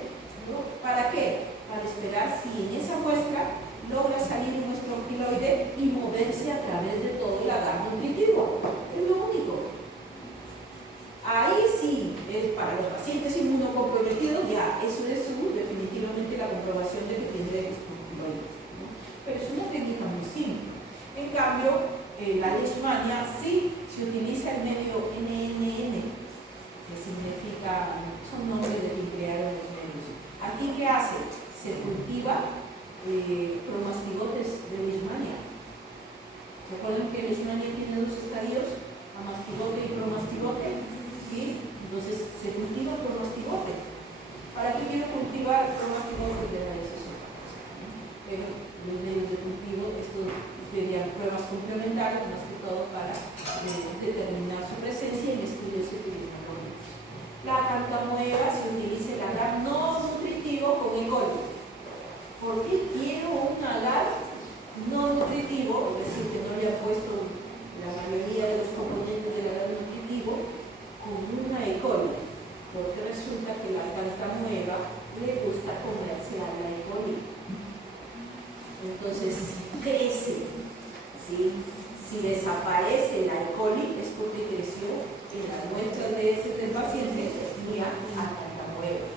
¿No? ¿Para qué? Para esperar si en esa muestra logra salir un estronquiloide y moverse a través de todo el agar nutritivo. Es lo único. Ahí sí, para los pacientes inmunocomprometidos, ya, eso es definitivamente la comprobación de que tiene estronquiloides, ¿no? Pero es una técnica muy simple. En cambio, la leishmania sí se utiliza el medio NNN, que significa, son nombres de quien crearon los medios. ¿Aquí qué hace? Se cultiva promastigotes de leishmania. ¿Se acuerdan que leishmania tiene dos estadios? Amastigote y promastigote. ¿Sí? Entonces se cultiva promastigote. ¿Para qué quiero cultivar promastigote de la decisión? Pero los medios de cultivo, esto serían pruebas complementarias, más que todo para determinar su presencia en estudios que utilizan con ellos. La cantamoeba se utiliza el agar no nutritivo con E. coli. ¿Por qué quiero un agar no nutritivo? Es decir, que no le ha puesto la mayoría de los componentes del agar nutritivo con una E. coli. Porque resulta que la cantamoeba le gusta comerse a la E. coli. Entonces crece. ¿Sí? Si desaparece la E. coli es porque creció en las muestras de heces del paciente tenía a cantamoeba.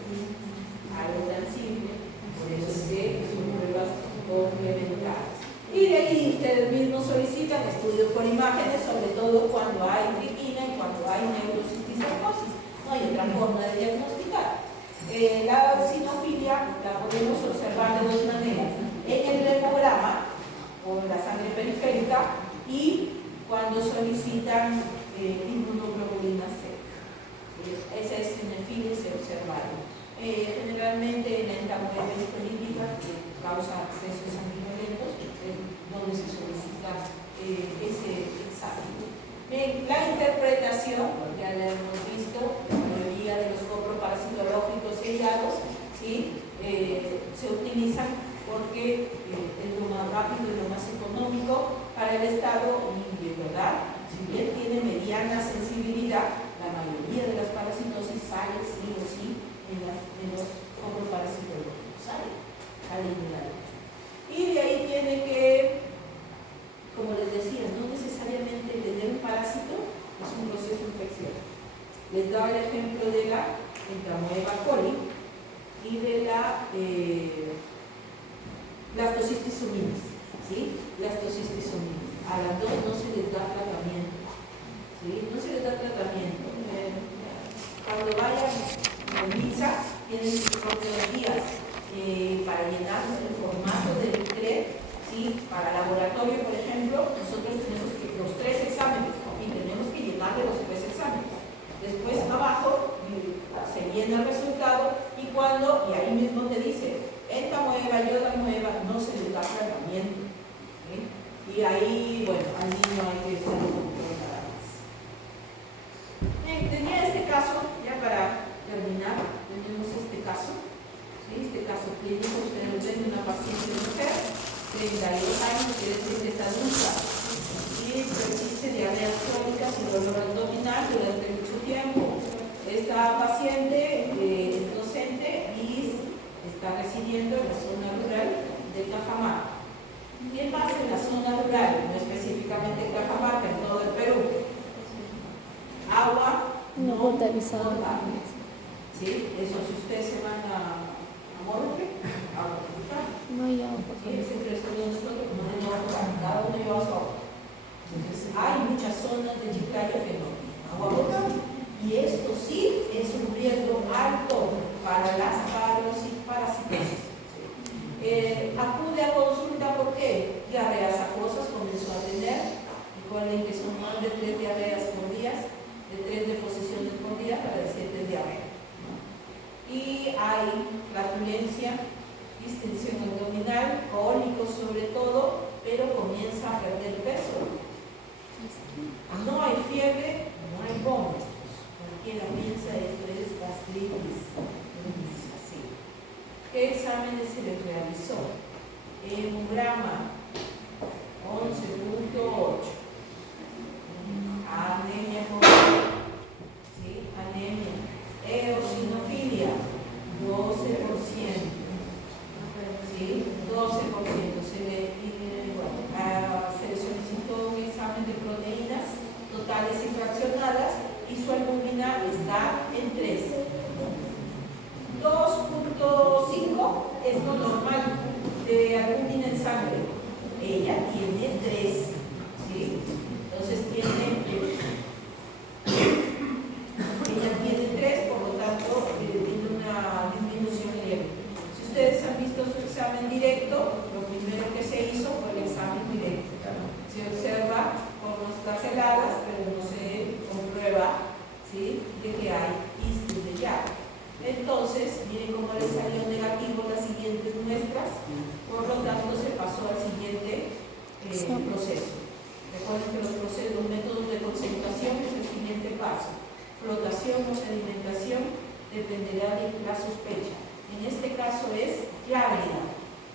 Algo tan simple. Por eso es que son pruebas complementarias. Y de ahí ustedes mismos solicitan estudios por imágenes, sobre todo cuando hay triquina y cuando hay neurocisticercosis. No hay otra forma de diagnosticar. La eosinofilia la podemos observar de dos maneras: en el hemograma o en la sangre periférica y cuando solicitan inmunoglobulina C. Esa es cinefilia y se observaron. Generalmente en la entamoeba histolítica, que causa excesos sanguinolentos, donde se solicita ese examen. Bien, la interpretación, ya la hemos visto, la mayoría de los coproparasitológicos sellados, ¿sí? Se utilizan porque es lo más rápido y lo más económico para el Estado y de verdad, si bien tiene mediana sensibilidad, la mayoría de las parasitosis sale sí o sí en los coproparasitológicos, sale igual. Y de ahí tiene que, como les decía, no necesariamente tener un parásito es un proceso infeccioso. Les daba el ejemplo de la entamoeba coli y de la Blastocystis subminis, ¿sí? Blastocystis subminis. A las dos no se les da tratamiento, ¿sí? No se les da tratamiento. Cuando vayan a MISA, tienen sus propios días para llenar el formato del CRE, ¿sí? Para laboratorio, por ejemplo, nosotros tenemos que los 3 exámenes y tenemos que llenar de los 3 exámenes. Después abajo se llena el resultado y ahí mismo te dice entamoeba, yodamoeba, no se les da tratamiento, ¿sí? Y ahí, bueno, al niño hay que hacer un control nada más. Tenía este caso, ya para terminar, tenemos este caso, ¿sí? Este caso clínico, ustedes ven una paciente mujer, 32 años, quiere decir que está adulta, y persiste diarrea crónica sin dolor abdominal durante mucho tiempo. Esta paciente es docente y está residiendo en la zona rural de Cajamarca. ¿Qué pasa en la zona rural? No específicamente en Cajamarca, en todo el Perú. Agua no potable. ¿Sí? Eso, si ustedes se van a ¿Amor qué? Amor volcán. No hay agua. Fíjense que esto de nosotros como de cada uno lleva su agua. Entonces, hay muchas zonas de Chiclayo que no tienen agua potable. Y esto sí es un riesgo alto para las parasitosis. Acude a consulta porque diarreas acuosas comenzó a tener. Recuerden que son más de 3 diarreas por día, de 3 deposiciones por día para 7 diarreas. Y hay flatulencia, distensión abdominal, cólicos sobre todo, pero comienza a perder peso. No hay fiebre, no hay vómitos. Cualquiera piensa esto es gastritis. Así. ¿Qué exámenes se les realizó? Hemograma 11.8. Anemia joven, ¿sí? Anemia. Eosinofilia 12%. ¿Sí? 12%. Se le solicitó un examen de proteínas totales y fraccionadas y su albúmina está en 3. 2.5 es lo normal de albúmina en sangre. Ella tiene 3. ¿Sí? Entonces ella tiene 3, por lo tanto tiene una disminución leve. Si ustedes han visto su examen directo, lo primero que se hizo fue el examen directo. Se observa con nuestras heladas, pero no se comprueba, ¿sí?, de que hay quistes de llaga. Entonces, miren cómo les salió negativo las siguientes muestras, por lo tanto se pasó al siguiente proceso. Recuerden que los métodos de concentración es el siguiente paso. Flotación o sedimentación dependerá de la sospecha. En este caso es claridad.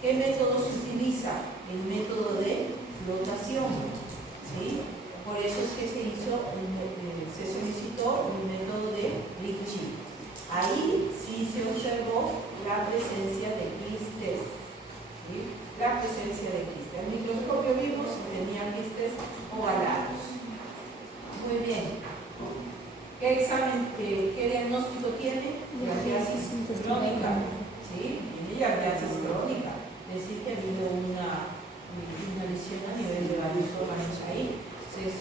¿Qué método se utiliza? El método de flotación. ¿Sí? Por eso es que se solicitó el método de Ricci. Ahí sí se observó la presencia de quistes. ¿Sí? La presencia de quistes. El microscopio vivo se tenía quistes ovalados. Muy bien. ¿Qué examen, qué diagnóstico tiene? Giardiasis crónica. ¿Sí? Tiene giardiasis crónica. Es decir, que ha habido una lesión a nivel de varios órganos ahí. Entonces,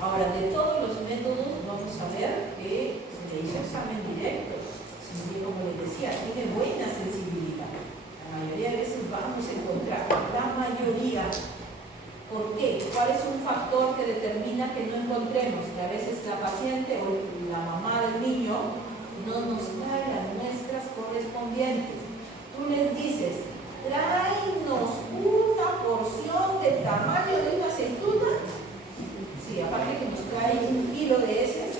ahora, de todos los métodos, vamos a ver que se le hizo examen directo. Sí, como les decía, tiene buena sensibilidad. La mayoría de veces vamos a encontrar, la mayoría. ¿Por qué? ¿Cuál es un factor que determina que no encontremos? Que a veces la paciente o la mamá del niño no nos trae las muestras correspondientes. Tú les dices, tráenos una porción del tamaño de una aceituna. Sí, aparte que nos trae 1 kilo de heces,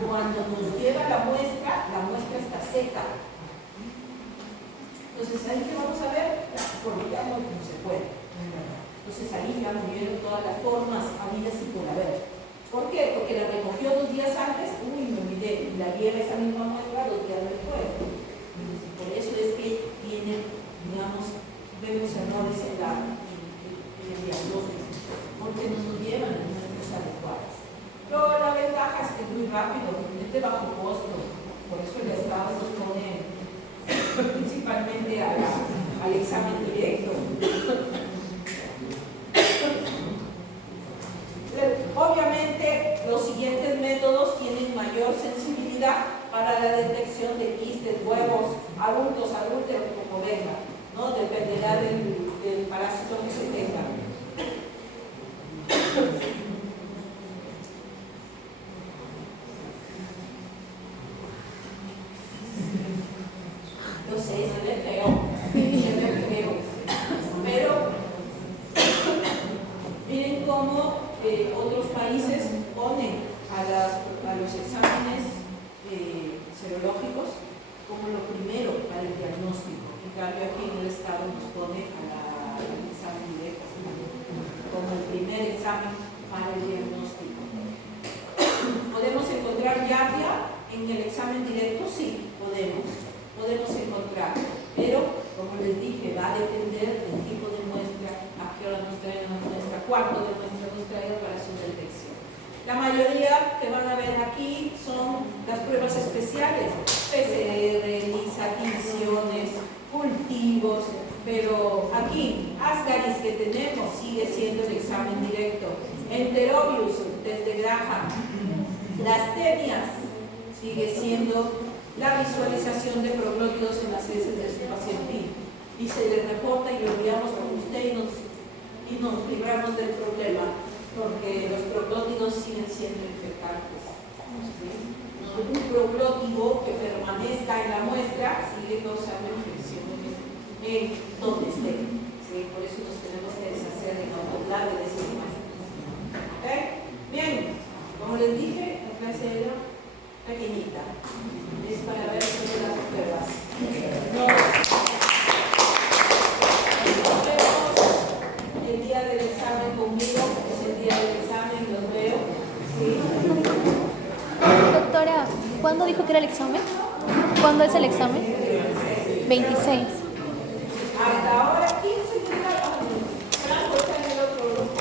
cuando nos llega la muestra está seca. Entonces ahí que vamos a ver, colgamos como se puede. Entonces ahí ya murieron todas las formas habidas y por haber. ¿Por qué? Porque la recogió 2 días antes, me olvidé, y la lleva esa misma muestra 2 días después. Por eso es que tiene, digamos, vemos errores en el diagnóstico, porque no nos llevan las muestras adecuadas. Luego la ventaja es que es muy rápido, es de bajo costo, por eso el Estado nos pone principalmente al examen directo. Obviamente los siguientes métodos tienen mayor sensibilidad para la detección de quistes, huevos, adultos, como venga, ¿no? Dependerá del parásito que se tenga. No sé, se ve feo, pero miren cómo otros países ponen a los exámenes serológicos como lo primero para el diagnóstico. En cambio aquí en el Estado nos pone al examen directo como el primer examen para el diagnóstico. ¿Podemos encontrar giardia en el examen directo? Sí, podemos encontrar, pero como les dije, va a depender del tipo de muestra, a qué hora nos traen la muestra, cuánto de muestra nos traen para su detección. La mayoría que van a ver aquí son las pruebas especiales, PCR, ELISA, tinciones, tenemos sigue siendo el examen directo. Enterobius, test de Graham. Las tenias sigue siendo la visualización de proglótidos en las heces de su paciente. Y se le reporta y lo enviamos con usted y nos libramos del problema, porque los proglótidos siguen siendo infectantes. ¿Sí? Un proglótido que permanezca en la muestra sigue causando infecciones en donde esté. ¿Sí? Por eso nos tenemos que deshacer de hablar de ese muestra. ¿Ok? Bien, como les dije, la clase era pequeñita. Es para ver sobre las pruebas. Nos vemos el día del examen conmigo, es el día del examen, los veo. ¿Sí? Doctora, ¿cuándo dijo que era el examen? ¿Cuándo es el examen? 26. Hasta ahora, 15 Franco está en el otro grupo.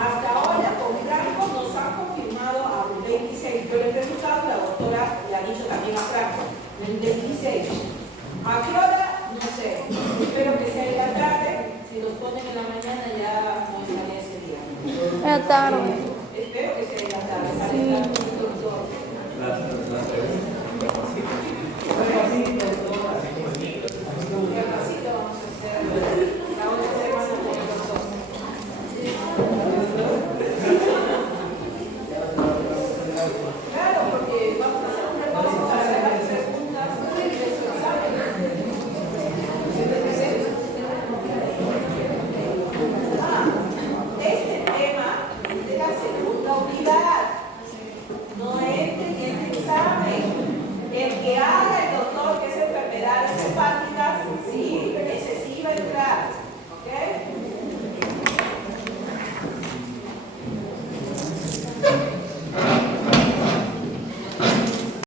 Hasta ahora, con Franco nos han confirmado a 26. Yo le he preguntado a la doctora, le ha dicho también a Franco, el 26. ¿A qué hora? No sé. Espero que sea en la tarde. Si los ponen en la mañana ya no estaría ese día. En la tarde.